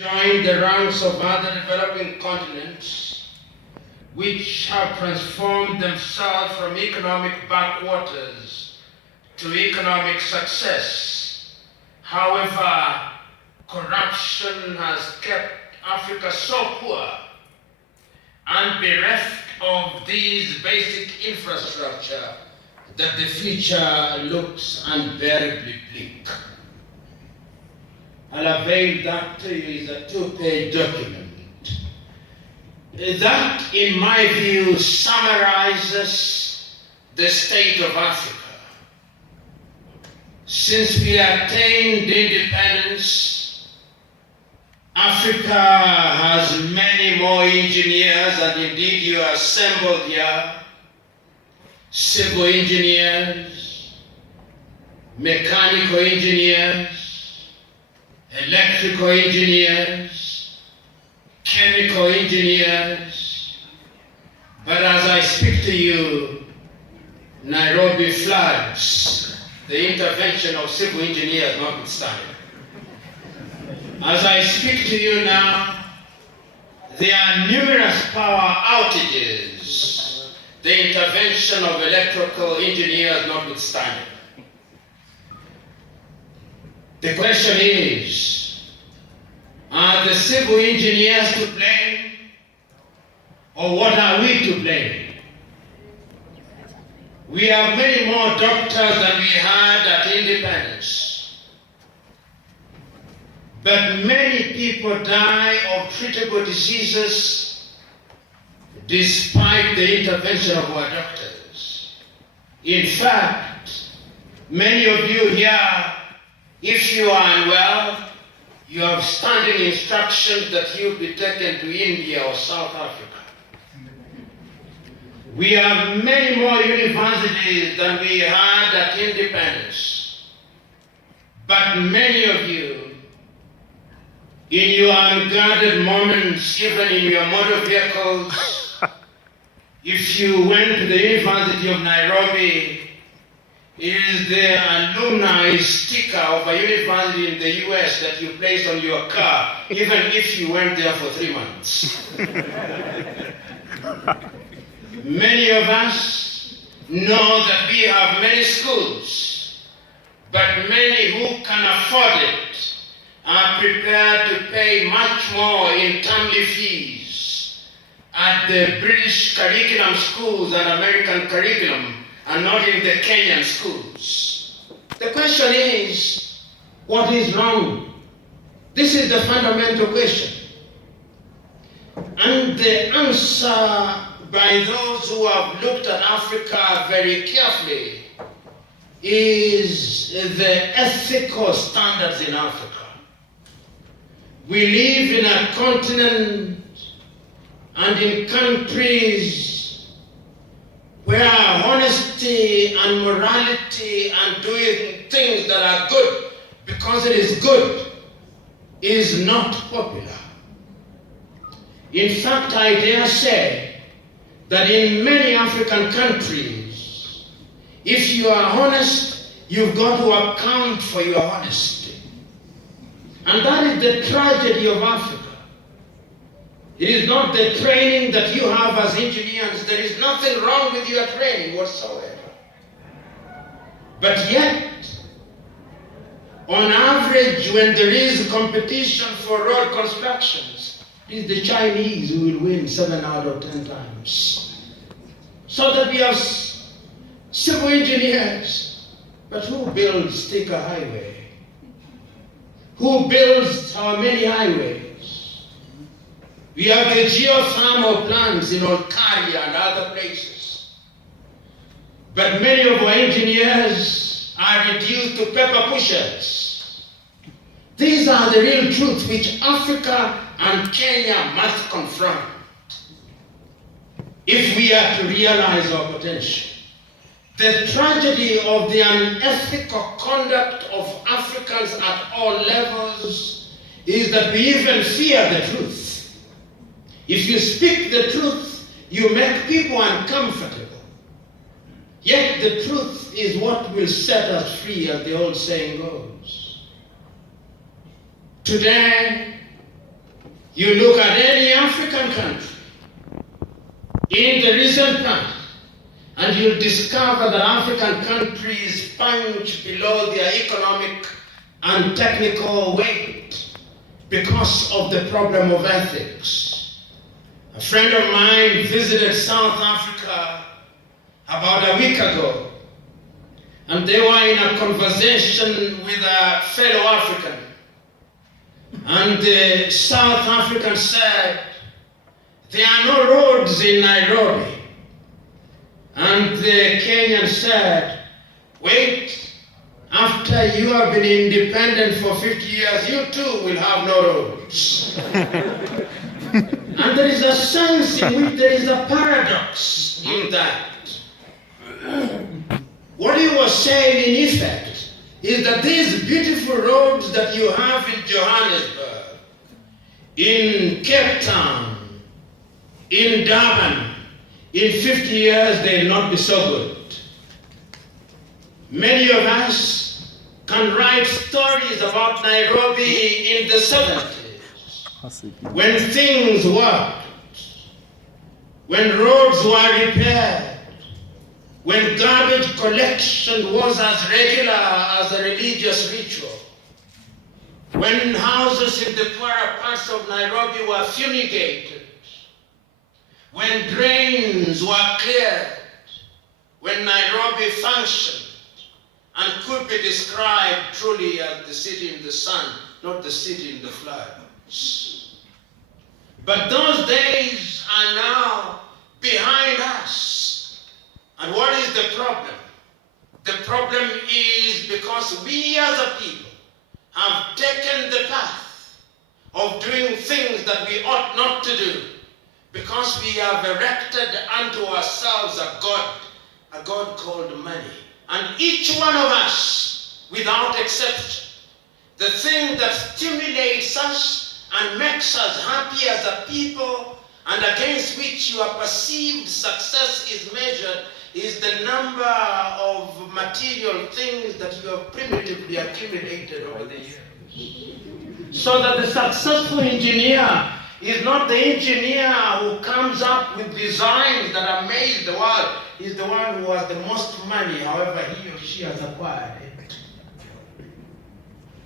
join the ranks of other developing continents which have transformed themselves from economic backwaters to economic success. However, corruption has kept Africa so poor and bereft of these basic infrastructure that the future looks unbearably bleak. I'll avail that to you is a 2-page document that, in my view, summarizes the state of Africa. Since we attained independence, Africa has many more engineers, and indeed you are assembled here, civil engineers, mechanical engineers, electrical engineers, chemical engineers. But as I speak to you, Nairobi floods, the intervention of civil engineers notwithstanding. As I speak to you now, there are numerous power outages, the intervention of electrical engineers notwithstanding. The question is, are the civil engineers to blame, or what are we to blame? We have many more doctors than we had at independence. But many people die of treatable diseases despite the intervention of our doctors. In fact, many of you here, if you are unwell, you have standing instructions that you be taken to India or South Africa. We have many more universities than we had at independence. But many of you, in your unguarded moments, even in your motor vehicles, if you went to the University of Nairobi, it is the alumni sticker of a university in the US that you place on your car, even if you went there for 3 months. Many of us know that we have many schools, but many who can afford it are prepared to pay much more in termly fees at the British curriculum schools and American curriculum, and not in the Kenyan schools. The question is, what is wrong? This is the fundamental question. And the answer by those who have looked at Africa very carefully is the ethical standards in Africa. We live in a continent and in countries where honesty and morality and doing things that are good because it is good is not popular. In fact, I dare say that in many African countries, if you are honest, you've got to account for your honesty. And that is the tragedy of Africa. It is not the training that you have as engineers. There is nothing wrong with your training whatsoever. But yet, on average, when there is competition for road constructions, it is the Chinese who will win 7 out of 10 times. So that we have civil engineers, but who builds Thika Highway? Who builds our many highways? We have the geothermal plants in Olkaria and other places. But many of our engineers are reduced to pepper pushers. These are the real truths which Africa and Kenya must confront if we are to realize our potential. The tragedy of the unethical conduct of Africans at all levels is that we even fear the truth. If you speak the truth, you make people uncomfortable. Yet the truth is what will set us free, as the old saying goes. Today, You look at any African country in the recent past, and you'll discover that African countries punch below their economic and technical weight because of the problem of ethics. A friend of mine visited South Africa about a week ago, and they were in a conversation with a fellow African. And the South African said, there are no roads in Nairobi. And the Kenyan said, wait, after you have been independent for 50 years, you too will have no roads. And there is a sense in which there is a paradox in that. What he was saying in effect is that these beautiful roads that you have in Johannesburg, in Cape Town, in Durban, in 50 years they will not be so good. Many of us can write stories about Nairobi in the 70s, when things worked, when roads were repaired, when garbage collection was as regular as a religious ritual, when houses in the poorer parts of Nairobi were fumigated, when drains were cleared, when Nairobi functioned and could be described truly as the city in the sun, not the city in the floods. But those days are now behind us. And what is the problem? The problem is because we as a people have taken the path of doing things that we ought not to do, because we have erected unto ourselves a God called money. And each one of us, without exception, the thing that stimulates us and makes us happy as a people, and against which your perceived success is measured, is the number of material things that you have primitively accumulated over the years. So that the successful engineer is not the engineer who comes up with designs that amaze the world. He's the one who has the most money, however he or she has acquired it.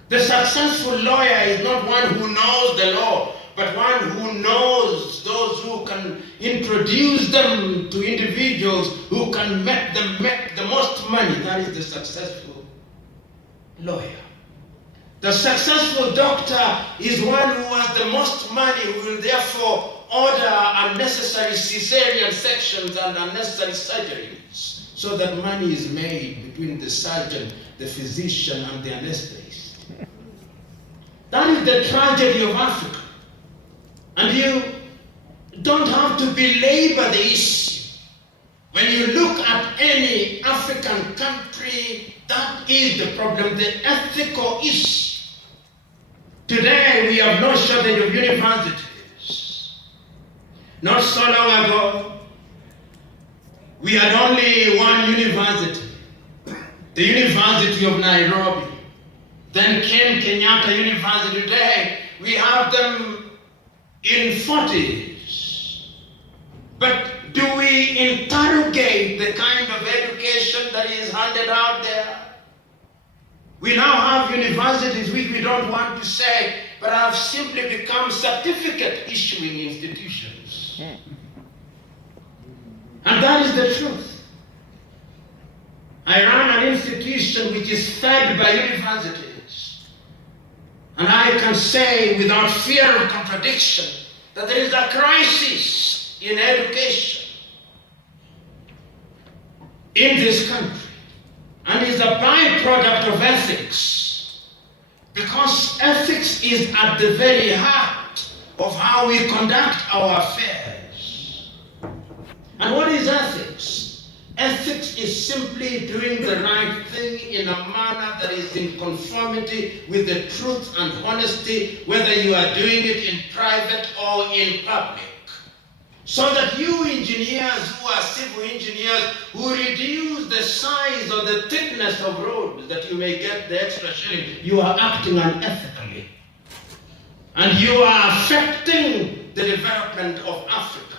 The successful lawyer is not one who knows the law, but one who knows those who can introduce them to individuals who can make them make the most money. That is the successful lawyer. The successful doctor is one who has the most money, who will therefore order unnecessary cesarean sections and unnecessary surgeries, so that money is made between the surgeon, the physician, and the anesthetist. That is the tragedy of Africa. And you don't have to belabor the issue. When you look at any African country, that is the problem, the ethical issue. Today, we have no shortage of universities. Not so long ago, we had only one university, the University of Nairobi. Then came Kenyatta University. Today, we have them in 40s. But do we interrogate the kind of education that is handed out there? We now have universities which we don't want to say, but have simply become certificate issuing institutions. And that is the truth. I run an institution which is fed by universities. And I can say without fear of contradiction that there is a crisis in education in this country. And is a byproduct of ethics, because ethics is at the very heart of how we conduct our affairs. And what is ethics? Ethics is simply doing the right thing in a manner that is in conformity with the truth and honesty, whether you are doing it in private or in public. So that you engineers who are civil engineers who reduce the size or the thickness of roads that you may get the extra shilling, you are acting unethically. And you are affecting the development of Africa.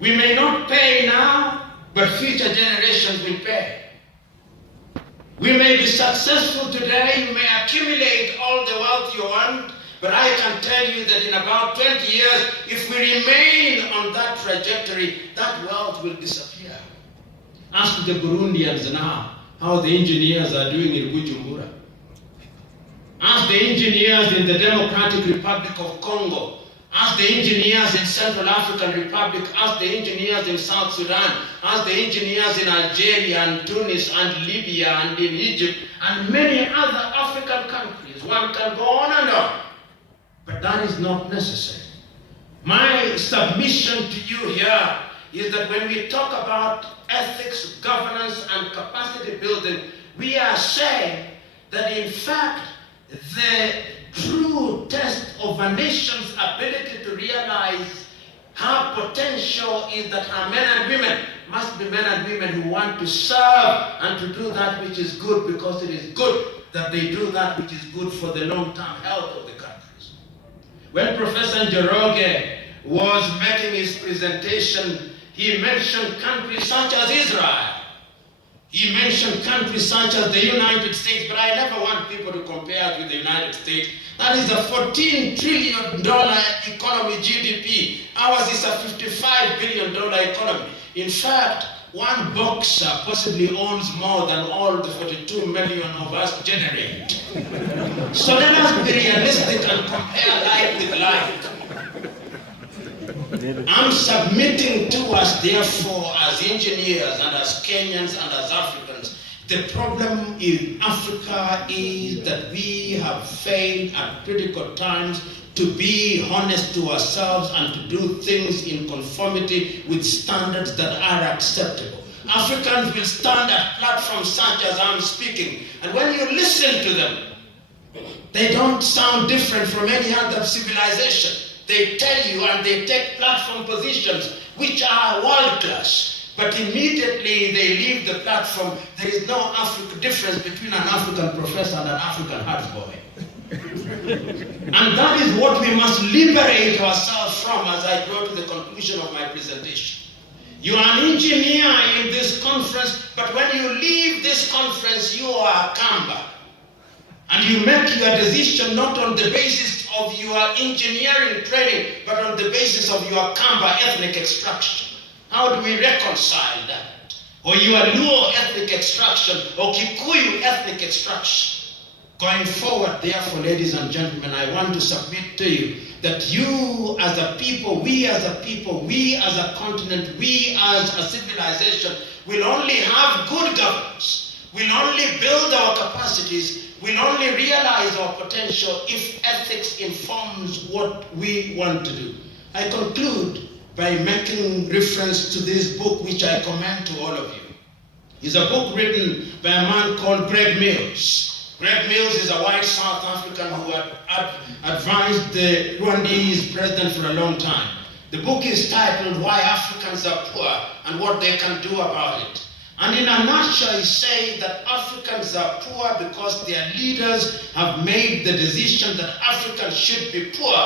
We may not pay now, but future generations will pay. We may be successful today, you may accumulate all the wealth you want, but I can tell you that in about 20 years, if we remain on that trajectory, that wealth will disappear. Ask the Burundians now how the engineers are doing in Bujumbura. Ask the engineers in the Democratic Republic of Congo. Ask the engineers in Central African Republic. Ask the engineers in South Sudan. Ask the engineers in Algeria and Tunis and Libya and in Egypt and many other African countries. One can go on and on. But that is not necessary. My submission to you here is that when we talk about ethics, governance, and capacity building, we are saying that in fact, the true test of a nation's ability to realize her potential is that her men and women must be men and women who want to serve and to do that which is good, because it is good that they do that which is good for the long-term health of the countries. When Professor Njoroge was making his presentation, he mentioned countries such as Israel. He mentioned countries such as the United States, but I never want people to compare it with the United States. That is a $14 trillion economy, GDP. Ours is a $55 billion economy. In fact, one boxer possibly owns more than all the 42 million of us generate. So let us be realistic and compare life with life. I'm submitting to us, therefore, as engineers and as Kenyans and as Africans, the problem in Africa is that we have failed at critical times to be honest to ourselves and to do things in conformity with standards that are acceptable. Africans will stand at platforms such as I'm speaking, and when you listen to them, they don't sound different from any other civilization. They tell you and they take platform positions which are world class. But immediately they leave the platform, there is no difference between an African professor and an African houseboy. And that is what we must liberate ourselves from as I draw to the conclusion of my presentation. You are an engineer in this conference, but when you leave this conference, you are a Kamba. And you make your decision not on the basis of your engineering training, but on the basis of your Kamba ethnic extraction. How do we reconcile that? Or your Luo ethnic extraction, or Kikuyu ethnic extraction? Going forward, therefore, ladies and gentlemen, I want to submit to you that you as a people, we as a people, we as a continent, we as a civilization will only have good governance, will only build our capacities, will only realize our potential if ethics informs what we want to do. I conclude by making reference to this book which I commend to all of you. It's a book written by a man called Greg Mills. Greg Mills is a white South African who had advised the Rwandese president for a long time. The book is titled Why Africans Are Poor and What They Can Do About It. And in a nutshell, he says that Africans are poor because their leaders have made the decision that Africans should be poor,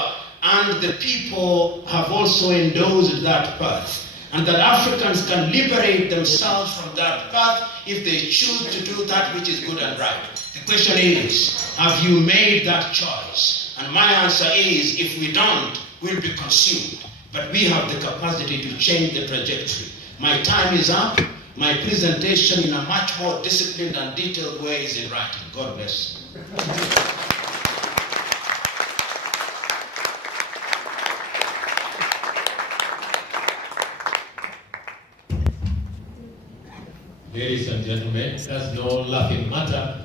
and the people have also endorsed that path. And that Africans can liberate themselves from that path if they choose to do that which is good and right. The question is, have you made that choice? And my answer is, if we don't, we'll be consumed. But we have the capacity to change the trajectory. My time is up. My presentation in a much more disciplined and detailed way is in writing. God bless. Ladies and gentlemen, that's no laughing matter.